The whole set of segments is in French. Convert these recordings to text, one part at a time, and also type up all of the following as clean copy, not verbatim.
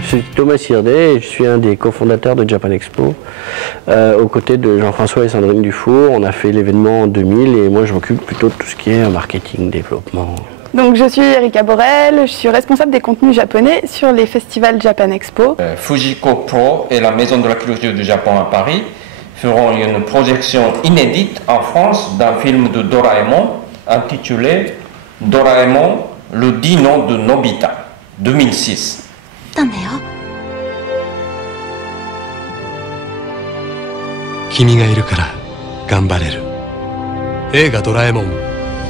Je suis Thomas Sirdet et je suis un des cofondateurs de Japan Expo. Aux côtés de Jean-François et Sandrine Dufour, on a fait l'événement en 2000 et moi je m'occupe plutôt de tout ce qui est marketing, développement. Donc je suis Erika Borel, je suis responsable des contenus japonais sur les festivals Japan Expo. Fujiko Pro et la Maison de la Culture du Japon à Paris feront une projection inédite en France d'un film de Doraemon intitulé Doraemon, le 10 noms de Nobita, 2006. 君がいるから頑張れる。映画ドラえもん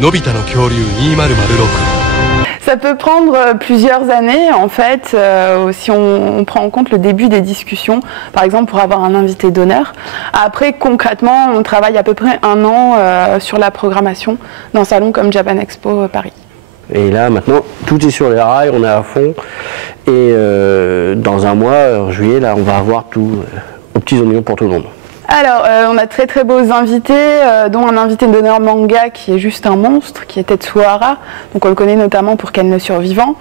のび太の恐竜2006。 Ça peut prendre plusieurs années en fait, si on prend en compte le début des discussions, par exemple pour avoir un invité d'honneur. Après concrètement, on travaille à peu près 1 an sur la programmation d'un salon comme Japan Expo Paris. Et là maintenant, tout est sur les rails, on est à fond. Et dans un mois, en juillet, là, on va avoir tout aux petits oignons pour tout le monde. Alors, on a très très beaux invités, dont un invité d'honneur manga qui est juste un monstre, qui est Tetsuhara. Donc on le connaît notamment pour Ken le Survivant.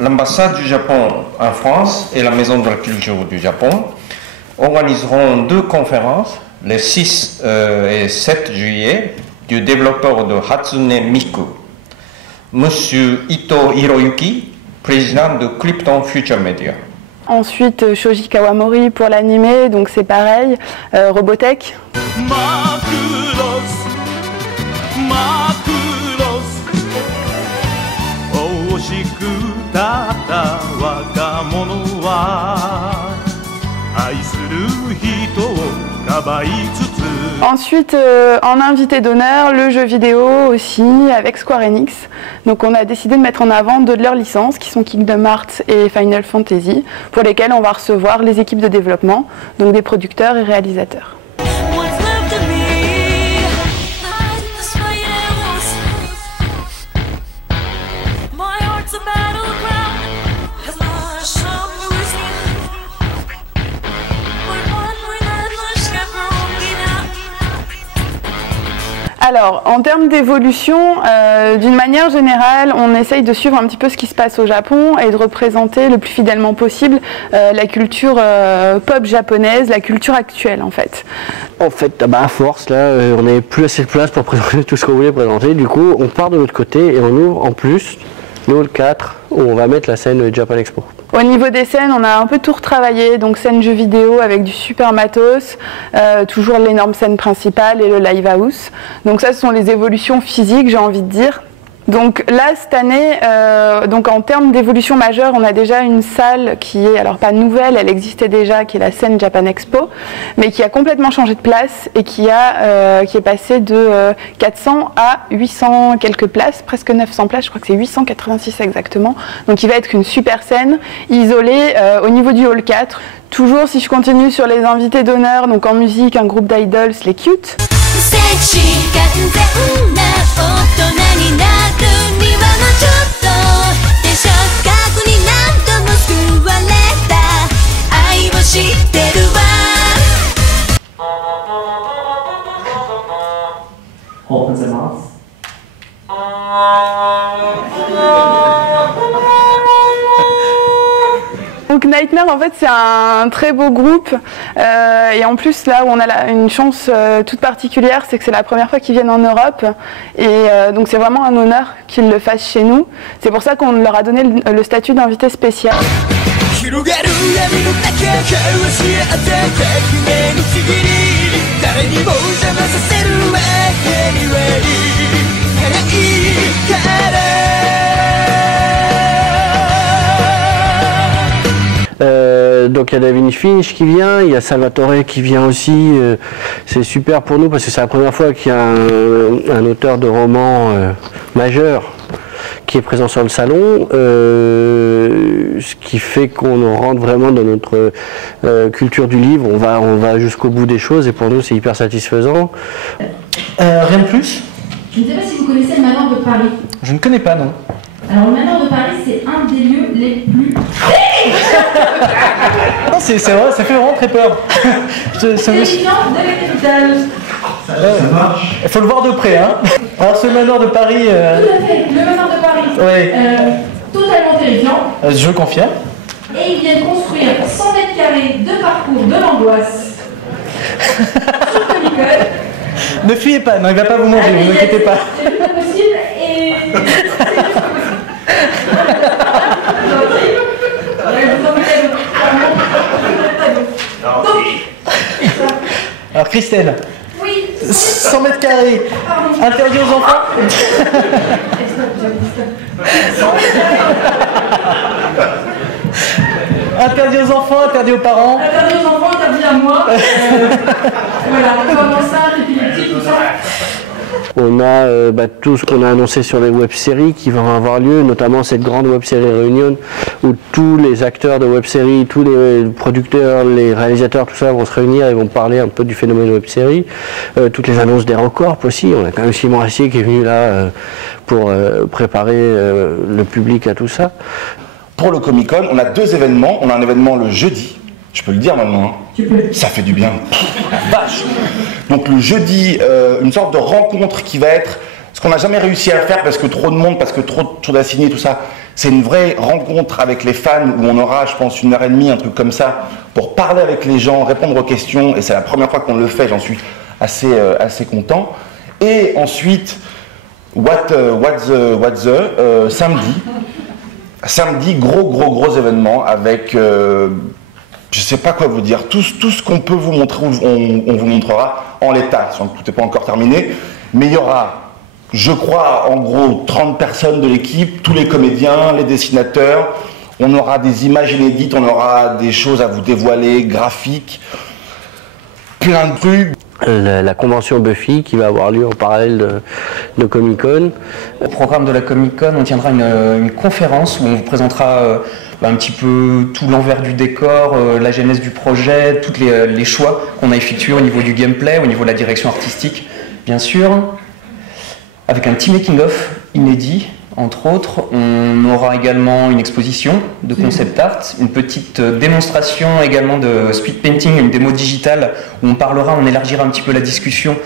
L'ambassade du Japon en France et la Maison de la Culture du Japon organiseront 2 conférences les 6 et 7 juillet du développeur de Hatsune Miku, Monsieur Ito Hiroyuki, président de Krypton Future Media. Ensuite, Shoji Kawamori pour l'animé, donc c'est pareil, Robotech. Ensuite, en invité d'honneur, le jeu vidéo aussi avec Square Enix. Donc on a décidé de mettre en avant 2 de leurs licences qui sont Kingdom Hearts et Final Fantasy, pour lesquelles on va recevoir les équipes de développement, donc des producteurs et réalisateurs. Alors, en termes d'évolution, d'une manière générale, on essaye de suivre un petit peu ce qui se passe au Japon et de représenter le plus fidèlement possible la culture pop japonaise, la culture actuelle en fait. En fait, à force, là, on n'avait plus assez de place pour présenter tout ce qu'on voulait présenter. Du coup, on part de l'autre côté et on ouvre en plus le hall 4 où on va mettre la scène Japan Expo. Au niveau des scènes, on a un peu tout retravaillé, donc scène jeux vidéo avec du super matos, toujours l'énorme scène principale et le live house. Donc ça, ce sont les évolutions physiques, j'ai envie de dire. Donc là, cette année, donc en termes d'évolution majeure, on a déjà une salle qui est, alors pas nouvelle, elle existait déjà, qui est la scène Japan Expo, mais qui a complètement changé de place et qui est passée de 400 à 800 quelques places, presque 900 places, je crois que c'est 886 exactement. Donc il va être une super scène, isolée au niveau du hall 4. Toujours, si je continue sur les invités d'honneur, donc en musique, un groupe d'idols, les Cute. Open the mouth. Donc Nightmare, en fait, c'est un très beau groupe et en plus là où on a une chance toute particulière, c'est que c'est la première fois qu'ils viennent en Europe et donc c'est vraiment un honneur qu'ils le fassent chez nous. C'est pour ça qu'on leur a donné le statut d'invité spécial. Donc il y a David Finch qui vient, il y a Salvatore qui vient aussi. C'est super pour nous parce que c'est la première fois qu'il y a un auteur de roman majeur qui est présent sur le salon, ce qui fait qu'on rentre vraiment dans notre culture du livre, on va jusqu'au bout des choses et pour nous c'est hyper satisfaisant. Rien de plus. Je ne sais pas si vous connaissez le manoir de Paris. Je ne connais pas, non. Alors, le Manoir de Paris, c'est un des lieux les plus... Non, c'est vrai, ça fait vraiment très peur. terrifiants de la capitale. Ça marche. Il faut le voir de près, hein. Alors, ce Manoir de Paris... Tout à fait, le Manoir de Paris. Ouais. Totalement terrifiant. Je confirme. Et ils viennent construire 100 mètres carrés de parcours de l'angoisse sur Comic-Con. Ne fuyez pas, non, il va pas vous manger, ne vous inquiétez pas. C'est pas possible et... Alors Christelle, oui, 100 mètres carrés, interdit aux enfants. Interdit aux enfants, interdit aux parents. Interdit aux enfants, interdit à moi. Voilà, comme enceinte, épileptique, tout ça. On a tout ce qu'on a annoncé sur les web-séries qui vont avoir lieu, notamment cette grande web-série Réunion où tous les acteurs de web-séries, tous les producteurs, les réalisateurs, tout ça vont se réunir et vont parler un peu du phénomène web-série. Toutes les annonces d'Hérocorp aussi, on a quand même Simon Astier qui est venu là pour préparer le public à tout ça. Pour le Comic-Con, on a 2 événements. On a un événement le jeudi, je peux le dire maintenant, hein. Ça fait du bien, la vache. Donc le jeudi, une sorte de rencontre qui va être ce qu'on n'a jamais réussi à faire parce que trop de monde, parce que trop de choses à signer, tout ça. C'est une vraie rencontre avec les fans où on aura, je pense, 1h30, un truc comme ça, pour parler avec les gens, répondre aux questions. Et c'est la première fois qu'on le fait, j'en suis assez content. Et ensuite, samedi, gros événement avec, je sais pas quoi vous dire, tout ce qu'on peut vous montrer, on vous montrera en l'état, tout n'est pas encore terminé, mais il y aura, je crois, en gros 30 personnes de l'équipe, tous les comédiens, les dessinateurs, on aura des images inédites, on aura des choses à vous dévoiler, graphiques, plein de trucs. La convention Buffy qui va avoir lieu en parallèle de Comic-Con. Au programme de la Comic-Con, on tiendra une conférence où on vous présentera un petit peu tout l'envers du décor, la genèse du projet, tous les choix qu'on a effectués au niveau du gameplay, au niveau de la direction artistique, bien sûr, avec un petit making-of inédit. Entre autres, on aura également une exposition de concept art, une petite démonstration également de speed painting, une démo digitale où on élargira un petit peu la discussion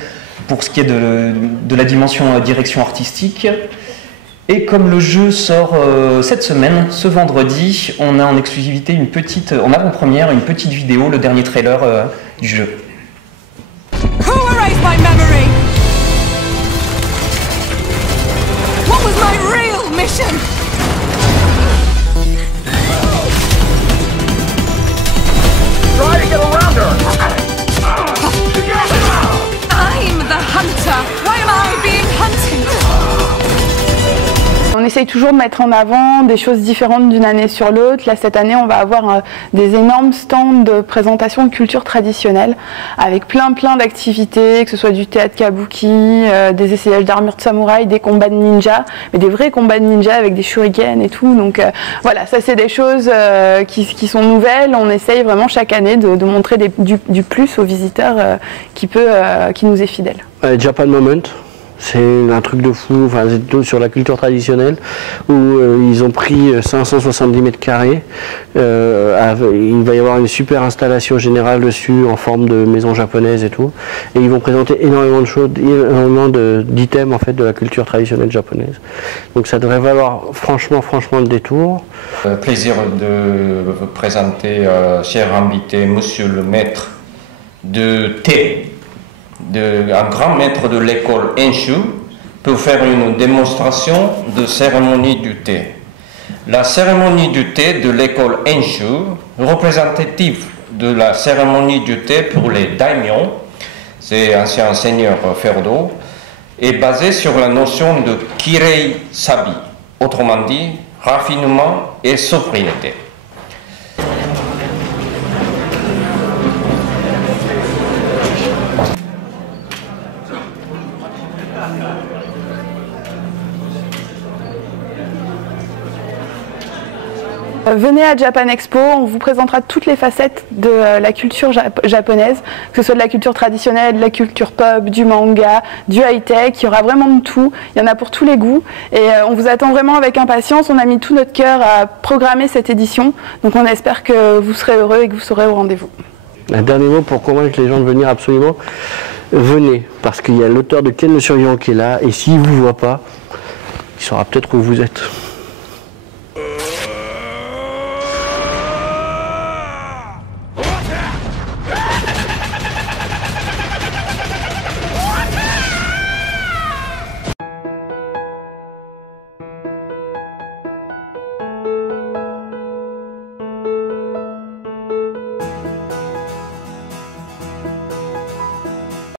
pour ce qui est de la dimension direction artistique. Et comme le jeu sort cette semaine, ce vendredi, on a en exclusivité en avant-première, une petite vidéo, le dernier trailer du jeu. Who erased my memory? What was my real mission? Try to get around her! I'm the hunter. Why am I being hunted? On essaye toujours de mettre en avant des choses différentes d'une année sur l'autre. Là, cette année, on va avoir des énormes stands de présentation de culture traditionnelle avec plein d'activités, que ce soit du théâtre kabuki, des essayages d'armure de samouraï, des combats de ninja, mais des vrais combats de ninja avec des shurikens et tout. Donc voilà, ça c'est des choses qui sont nouvelles. On essaye vraiment chaque année de montrer du plus aux visiteurs qui nous est fidèle. Japan Moment. C'est un truc de fou, enfin, sur la culture traditionnelle, où ils ont pris 570 mètres carrés. Il va y avoir une super installation générale dessus, en forme de maison japonaise et tout. Et ils vont présenter énormément de choses, énormément d'items en fait, de la culture traditionnelle japonaise. Donc ça devrait valoir franchement le détour. Plaisir de vous présenter, cher invité, monsieur le maître de thé. Un grand maître de l'école Enshu pour faire une démonstration de cérémonie du thé. La cérémonie du thé de l'école Enshu, représentative de la cérémonie du thé pour les daimyons, c'est anciens seigneurs féodaux, est basée sur la notion de kirei sabi, autrement dit raffinement et sobriété. Venez à Japan Expo, on vous présentera toutes les facettes de la culture japonaise, que ce soit de la culture traditionnelle, de la culture pop, du manga, du high-tech, il y aura vraiment de tout, il y en a pour tous les goûts et on vous attend vraiment avec impatience, on a mis tout notre cœur à programmer cette édition, donc on espère que vous serez heureux et que vous serez au rendez-vous. Un dernier mot pour convaincre les gens de venir absolument, venez, parce qu'il y a l'auteur de Ken le Survivant qui est là et s'il ne vous voit pas, il saura peut-être où vous êtes.